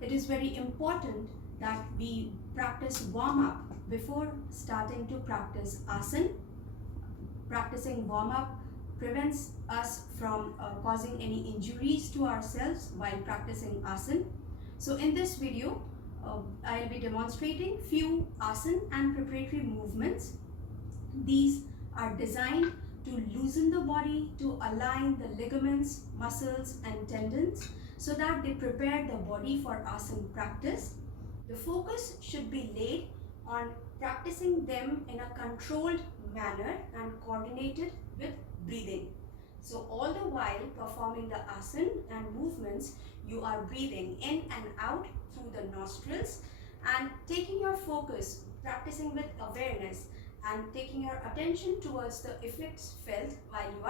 it is very important that we practice warm-up before starting to practice asana. Practicing warm-up prevents us from causing any injuries to ourselves while practicing asana. So in this video, I'll be demonstrating few asana and preparatory movements. These are designed to loosen the body, to align the ligaments, muscles and tendons so that they prepare the body for asana practice. The focus should be laid on practicing them in a controlled manner and coordinated with breathing. So all the while performing the asana and movements, you are breathing in and out through the nostrils and taking your focus, practicing with awareness and taking your attention towards the effects felt while you